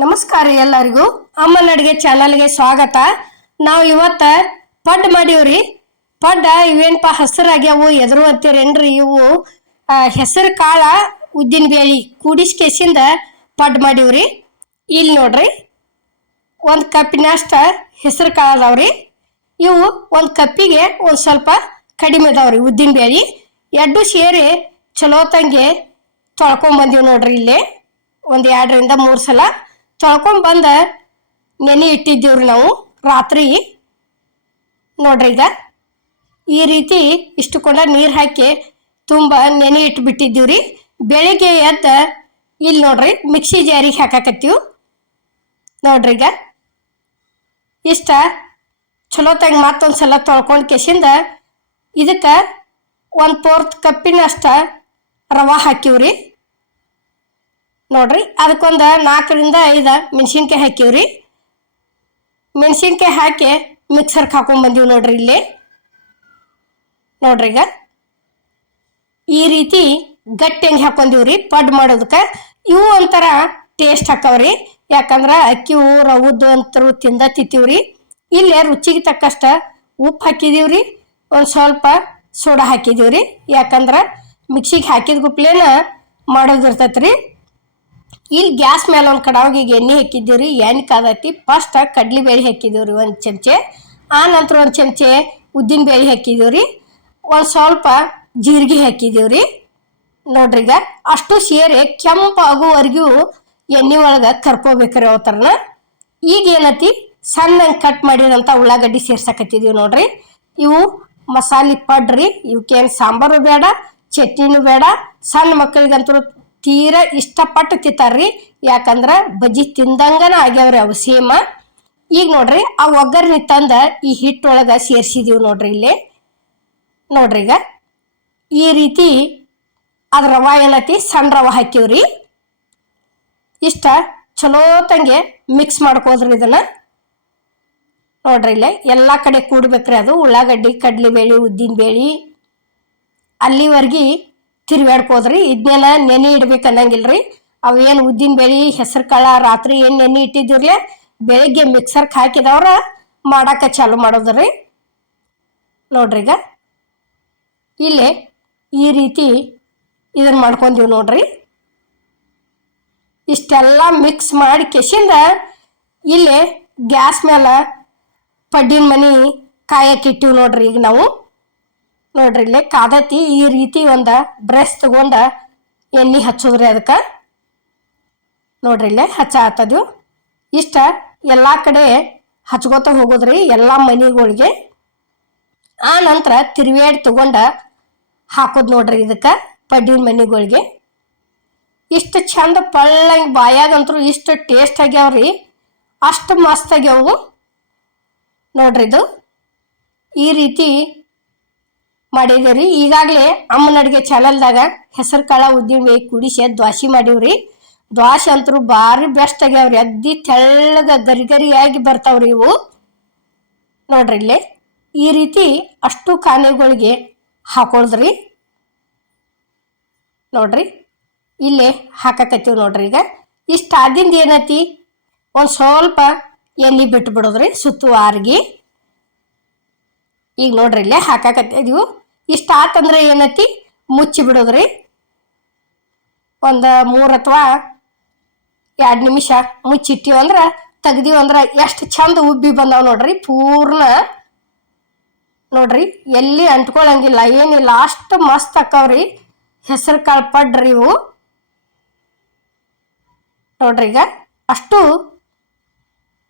ನಮಸ್ಕಾರ ಎಲ್ಲರಿಗೂ. ಅಮ್ಮನ ಅಡುಗೆ ಚಾನಲ್ಗೆ ಸ್ವಾಗತ. ನಾವು ಇವತ್ತ ಪಡ್ ಮಾಡೀವ್ರಿ ಪಡ್ಡ ಇವೇನಪ್ಪ ಹಸಿರಾಗ್ಯಾವು, ಎದುರು ಅಂತೀರೇನ್ರಿ ಇವು. ಹೆಸರು ಕಾಳ ಉದ್ದಿನ ಬೇಳಿ ಕೂಡಿಸ್ಕೇಸಿಂದ ಪಡ್ ಮಾಡೀವ್ರಿ ಇಲ್ಲಿ ನೋಡ್ರಿ. ಒಂದು ಕಪ್ಪಿನಷ್ಟ ಹೆಸರು ಕಾಳು ಅದಾವ್ರಿ ಇವು ಒಂದು ಕಪ್ಪಿಗೆ ಒಂದು ಸ್ವಲ್ಪ ಕಡಿಮೆ ಅದಾವ್ರಿ ಉದ್ದಿನ ಬೇಳಿ ಎರಡು ಸೇರಿ ಚಲೋ ತಂಗೆ ತೊಳ್ಕೊಂಬಂದೀವಿ ನೋಡ್ರಿ ಇಲ್ಲಿ. ಒಂದು ಎರಡರಿಂದ ಮೂರು ಸಲ ತೊಳ್ಕೊಂಡ್ ಬಂದ ನೆನೆ ಇಟ್ಟಿದ್ದೀವ್ರಿ ನಾವು ರಾತ್ರಿ. ನೋಡ್ರಿ ಈಗ. ಈ ರೀತಿ ಇಷ್ಟು ಕೂಡ ನೀರು ಹಾಕಿ ತುಂಬ ನೆನೆ ಇಟ್ಟು ಇಟ್ಬಿಟ್ಟಿದ್ದೀವ್ರಿ. ಬೆಳಿಗ್ಗೆ ಎದ್ದ ಇಲ್ಲಿ ನೋಡ್ರಿ ಮಿಕ್ಸಿ ಜಾರಿಗೆ ಹಾಕಾಕತ್ತೀವಿ. ನೋಡ್ರಿ ಈಗ. ಇಷ್ಟ ಚಲೋ ತಂಗ ಮತ್ತೊಂದು ಸಲ ತೊಳ್ಕೊಂಡು ಕೆಸಿಂದ ಇದಕ್ಕೆ ಒಂದು ಫೋರ್ತ್ ಕಪ್ಪಿನಷ್ಟ ರವೆ ಹಾಕಿವ್ರಿ ನೋಡ್ರಿ, ಅದಕ್ಕೊಂದು ನಾಲ್ಕರಿಂದ ಐದು ಮೆಣಸಿನ್ಕಾಯಿ ಹಾಕಿವ್ರಿ ಮೆಣಸಿನ್ಕಾಯಿ ಹಾಕಿ ಮಿಕ್ಸರ್ಗೆ ಹಾಕೊಂಡ್ ಬಂದೀವಿ ನೋಡ್ರಿ ಇಲ್ಲಿ. ನೋಡ್ರಿ ಈಗ. ಈ ರೀತಿ ಗಟ್ಟಿ ಹಂಗೆ ಹಾಕೊಂಡೀವ್ರಿ, ಪಡ್ ಮಾಡೋದಕ್ಕೆ. ಇವು ಒಂಥರ ಟೇಸ್ಟ್ ಹಾಕವ್ರಿ. ಯಾಕಂದ್ರೆ ಅಕ್ಕಿ ಹೂ ರವದ್ದು ಅಂತರು ತಿಂದ ತಿಂತೀವ್ರಿ ಇಲ್ಲೇ ರುಚಿಗೆ ತಕ್ಕಷ್ಟ ಉಪ್ಪು ಹಾಕಿದೀವ್ರಿ, ಒಂದು ಸ್ವಲ್ಪ ಸೋಡಾ ಹಾಕಿದೀವ್ರಿ. ಯಾಕಂದ್ರೆ ಮಿಕ್ಸಿಗೆ ಹಾಕಿದ ಗುಪ್ಲೇನ ಮಾಡೋದಿರ್ತೈತ್ರಿ ಇಲ್ಲಿ ಗ್ಯಾಸ್ ಮೇಲೆ ಒಂದು ಕಡಾವಿಗೆ ಎಣ್ಣೆ ಹಾಕಿದ್ದೀವ್ರಿ, ಎಣ್ಣೆ ಕಾದೈತಿ ಫಸ್ಟ್ ಕಡ್ಲಿ ಬೇಳೆ ಹಾಕಿದ್ದೀವ್ರಿ ಒಂದು ಚಮಚೆ. ಆ ನಂತರ ಒಂದು ಚಮಚೆ ಉದ್ದಿನ ಬೇಳೆ ಹಾಕಿದ್ದೀವ್ರಿ. ಒಂದು ಸ್ವಲ್ಪ ಜೀರಿಗೆ ಹಾಕಿದ್ದೀವ್ರಿ. ನೋಡ್ರಿ ಈಗ, ಅಷ್ಟು ಸೇರಿ ಕೆಂಪು ಆಗುವವರೆಗೂ ಎಣ್ಣೆ ಒಳಗೆ ಕರ್ಕೋಬೇಕ್ರಿ ಅವತ್ತರನ ಈಗ ಏನತಿ ಸಣ್ಣ ಕಟ್ ಮಾಡಿರೋಂಥ ಉಳ್ಳಾಗಡ್ಡಿ ಸೇರ್ಸಕತ್ತಿದೀವಿ ನೋಡ್ರಿ. ಇವು ಮಸಾಲೆ ಪಡ್ರಿ ಇವಕ್ಕೇನು ಸಾಂಬಾರು ಬೇಡ, ಚಟ್ನಿನೂ ಬೇಡ, ಸಣ್ಣ ಮಕ್ಕಳಿಗಂತೂ ತೀರಾ ಇಷ್ಟಪಟ್ಟು ತಿಂತಾರ್ರಿ ಯಾಕಂದ್ರ ಬಜ್ಜಿ ತಿಂದಂಗನ ಆಗ್ಯಾವ್ರಿ ಅವು ಸೇಮ. ಈಗ ನೋಡ್ರಿ, ಆ ಒಗ್ಗರಣೆ ತಂದ ಈ ಹಿಟ್ಟೊಳಗೆ ಸೇರ್ಸಿದೀವಿ ನೋಡ್ರಿ ಇಲ್ಲಿ. ನೋಡ್ರಿ ಈಗ, ಈ ರೀತಿ ಅದ್ರ ರವ ಏನತಿ, ಸಣ್ಣ ರವ ಹಾಕಿವ್ರಿ ಇಷ್ಟ ಚಲೋ ತಂಗೆ ಮಿಕ್ಸ್ ಮಾಡ್ಕೋದ್ರಿ ಇದನ್ನ. ನೋಡ್ರಿ ಇಲ್ಲೇ, ಎಲ್ಲ ಕಡೆ ಕೂಡ್ಬೇಕ್ರಿ ಅದು ಉಳ್ಳಾಗಡ್ಡಿ, ಕಡ್ಲಿ ಬೇಳಿ, ಉದ್ದಿನ ಬೇಳಿ. ಅಲ್ಲಿವರೆಗೆ ತಿರ್ಗಾಡ್ಕೋದ್ರಿ ಇದನ್ನೆಲ್ಲ ನೆನೆ ಇಡ್ಬೇಕು ಅನ್ನಂಗಿಲ್ರಿ. ಅವೇನು ಉದ್ದಿನ ಬೇಳೆ, ಹೆಸರು ಕಾಳ, ರಾತ್ರಿ ಏನು ನೆನೆ ಇಟ್ಟಿದ್ದಿರ್ಲೆ, ಬೆಳಿಗ್ಗೆ ಮಿಕ್ಸರ್ಗೆ ಹಾಕಿದವ್ರ ಮಾಡಕ್ಕೆ ಚಾಲು ಮಾಡೋದ್ರಿ. ನೋಡ್ರಿ ಈಗ. ಇಲ್ಲಿ ಈ ರೀತಿ ಇದನ್ನ ಮಾಡ್ಕೊಂತೀವಿ ನೋಡ್ರಿ. ಇಷ್ಟೆಲ್ಲ ಮಿಕ್ಸ್ ಮಾಡಿ ಕೆಸಿಂದ ಇಲ್ಲಿ ಗ್ಯಾಸ್ ಮೇಲೆ ಪಡ್ಡಿನ ಮನಿ ಕಾಯಕ್ಕೆ ನೋಡ್ರಿ ಈಗ ನಾವು. ನೋಡ್ರಿ, ಇಲ್ಲೇ ಕಾದತಿ ಈ ರೀತಿ ಒಂದು ಬ್ರೆಸ್ ತಗೊಂಡ ಎಣ್ಣೆ ಹಚ್ಚೋದ್ರಿ ಅದಕ್ಕೆ. ನೋಡ್ರಿ, ಇಲ್ಲೇ ಹಚ್ಚ ಹತ್ತದು ಇಷ್ಟ ಎಲ್ಲ ಕಡೆ ಹಚ್ಕೋತ ಹೋಗೋದ್ರಿ, ಎಲ್ಲ ಮನೆಗಳಿಗೆ. ಆ ನಂತರ ತಿರುವೇಡ್ ತಗೊಂಡ ಹಾಕೋದು ನೋಡ್ರಿ ಇದಕ್ಕೆ ಪಡ್ಡಿನ ಮನೆಗಳಿಗೆ. ಇಷ್ಟು ಚಂದ ಪಳ್ಳಂಗೆ ಬಾಯಾಗಂತೂ ಇಷ್ಟು ಟೇಸ್ಟ್ ಆಗ್ಯಾವ್ರಿ. ಅಷ್ಟು ಮಸ್ತ್ ಆಗ್ಯಾವು. ನೋಡ್ರಿ ಇದು. ಈ ರೀತಿ ಮಾಡಿದೇವ್ರಿ ಈಗಾಗಲೇ ಅಮ್ಮನ ಅಡುಗೆ ಚಾನಲ್ದಾಗ ಹೆಸರು ಕಾಳ, ಉದ್ದಿನ ಬೇಯಿ, ಕುಡಿಸಿ ದ್ವಾಸಿ ಮಾಡೀವ್ರಿ. ದ್ವಾಸೆ ಅಂತರೂ ಭಾರಿ ಬೆಸ್ಟ್ ಆಗ್ಯಾವ್ರಿ. ಅಗ್ದಿ ತೆಳ್ಳಗ ಗರಿ ಗರಿಯಾಗಿ ಬರ್ತಾವ್ರಿ ಇವು. ನೋಡ್ರಿ ಇಲ್ಲಿ. ಈ ರೀತಿ ಅಷ್ಟು ಕಾನೆಗಳಿಗೆ ಹಾಕೊಳ್ದ್ರಿ. ನೋಡ್ರಿ. ಇಲ್ಲೇ ಹಾಕಕತ್ತೀವಿ ನೋಡ್ರಿ ಈಗ. ಇಷ್ಟ ಆದಿಂದ ಏನೈತಿ? ಒಂದು ಸ್ವಲ್ಪ ಎಣ್ಣೆ ಬಿಟ್ಟು ಬಿಡೋದ್ರಿ ಸುತ್ತು ಈಗ ನೋಡ್ರಿ ಇಲ್ಲೇ ಹಾಕಾಕತ್ತಿದ್ವು ಇಷ್ಟ ಆತಂದ್ರೆ ಏನೈತಿ? ಮುಚ್ಚಿ ಬಿಡೋದ್ರಿ. ಒಂದು ಮೂರು ಅಥವಾ ಎರಡು ನಿಮಿಷ ಮುಚ್ಚಿಟ್ಟಿವಿ ಅಂದ್ರೆ ತೆಗ್ದೀವಿ ಅಂದ್ರೆ ಎಷ್ಟು ಚಂದ ಉಬ್ಬಿ ಬಂದಾವ ನೋಡ್ರಿ, ಪೂರ್ಣ. ನೋಡ್ರಿ, ಎಲ್ಲಿ ಅಂಟ್ಕೊಳಂಗಿಲ್ಲ, ಏನಿಲ್ಲ, ಅಷ್ಟು ಮಸ್ತ್ ಅಕ್ಕವ್ರಿ. ಹೆಸರು ಕಾಳು ಪಡ್ರಿ ಇವು. ನೋಡ್ರಿ ಈಗ, ಅಷ್ಟು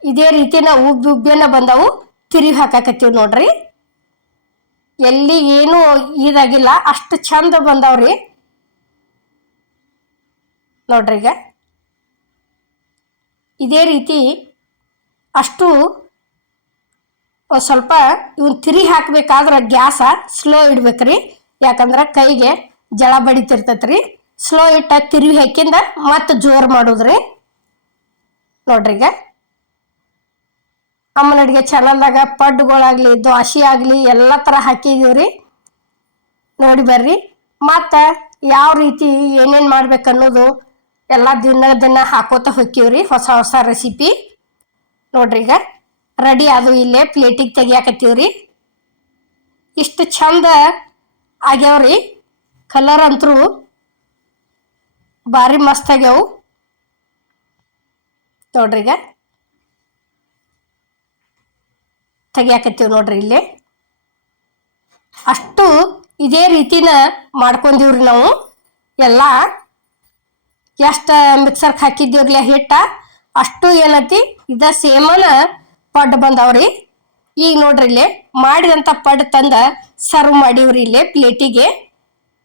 ಇದೇ ರೀತಿನ ಉಬ್ಬಿ ಉಬ್ಬಿನ ಬಂದಾವು, ತಿರುಗಿ ಹಾಕಾಕತ್ತೀವಿ ನೋಡ್ರಿ. ಎಲ್ಲಿ ಏನು ಇದಾಗಿಲ್ಲ, ಅಷ್ಟು ಚಂದ ಬಂದವ್ರಿ. ನೋಡ್ರಿ ಈಗ. ಇದೇ ರೀತಿ ಅಷ್ಟು ಸ್ವಲ್ಪ ಇವನ್ ತಿರಿ ಹಾಕ್ಬೇಕಾದ್ರೆ ಗ್ಯಾಸ ಸ್ಲೋ ಇಡ್ಬೇಕ್ರಿ. ಯಾಕಂದ್ರೆ ಕೈಗೆ ಜಳ ಬಡಿತಿರ್ತೈತ್ರಿ. ಸ್ಲೋ ಇಟ್ಟ ತಿರುವಿ ಹಾಕಿಂದ ಮತ್ತೆ ಜೋರು ಮಾಡೋದ್ರಿ. ನೋಡ್ರಿ ಈಗ. ಅಮ್ಮನ ಅಡುಗೆ ಚಾನಲ್ದಾಗ ಪಡ್ಡುಗಳಾಗ್ಲಿ ದ್ವಾಸಿ ಆಗಲಿ, ಎಲ್ಲ ಥರ ಹಾಕಿದೀವ್ರಿ. ನೋಡಿ ಬರ್ರಿ. ಮತ್ತು ಯಾವ ರೀತಿ ಏನೇನು ಮಾಡ್ಬೇಕು ಅನ್ನೋದು ಎಲ್ಲ ದಿನ ದಿನ ಹಾಕೋತ ಹೊಕ್ಕೀವ್ರಿ ಹೊಸ ಹೊಸ ರೆಸಿಪಿ ನೋಡ್ರಿ ಈಗ ರೆಡಿ ಅದು ಇಲ್ಲೇ ಪ್ಲೇಟಿಗೆ ತೆಗಿಯಾಕತ್ತೀವ್ರಿ. ಇಷ್ಟು ಚಂದ ಆಗ್ಯಾವ್ರಿ. ಕಲರ್ ಅಂತರೂ ಭಾರಿ ಮಸ್ತ್ ಆಗ್ಯಾವು. ನೋಡ್ರಿ ಈಗ. ತೆಗಿಯಾಕತ್ತೀವಿ ನೋಡ್ರಿ ಇಲ್ಲಿ. ಅಷ್ಟು ಇದೇ ರೀತಿನ ಮಾಡ್ಕೊಂಡಿವ್ರಿ ನಾವು. ಎಲ್ಲ ಎಷ್ಟು ಮಿಕ್ಸರ್ಗೆ ಹಾಕಿದ್ದೀವ್ರಲ್ಲ ಹಿಟ್ಟ, ಅಷ್ಟು ಏನತಿ ಇದ ಸೇಮನ ಪಡ್ ಬಂದವ್ರಿ. ಈಗ ನೋಡ್ರಿ ಇಲ್ಲಿ ಮಾಡಿದಂಥ ಪಡ್ ತಂದ ಸರ್ವ್ ಮಾಡಿವ್ರಿ ಇಲ್ಲಿ ಪ್ಲೇಟಿಗೆ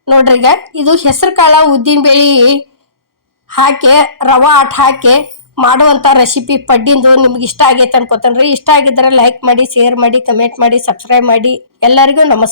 ನೋಡ್ರಿ ಈಗ ಇದು ಹೆಸರು ಕಾಳ ಉದ್ದಿನ ಬೇಳೆ ಹಾಕಿ, ರವಾ ಆಟ ಹಾಕಿ ಮಾಡುವಂಥ ರೆಸಿಪಿ ಪಡ್ಡಿಂದು ನಿಮ್ಗೆ ಇಷ್ಟ ಆಗೈತೆ ಅನ್ಕೋತಾನ್ರಿ. ಇಷ್ಟ ಆಗಿದ್ರೆ ಲೈಕ್ ಮಾಡಿ ಶೇರ್ ಮಾಡಿ ಕಮೆಂಟ್ ಮಾಡಿ ಸಬ್ಸ್ಕ್ರೈಬ್ ಮಾಡಿ. ಎಲ್ಲರಿಗೂ ನಮಸ್ಕಾರ.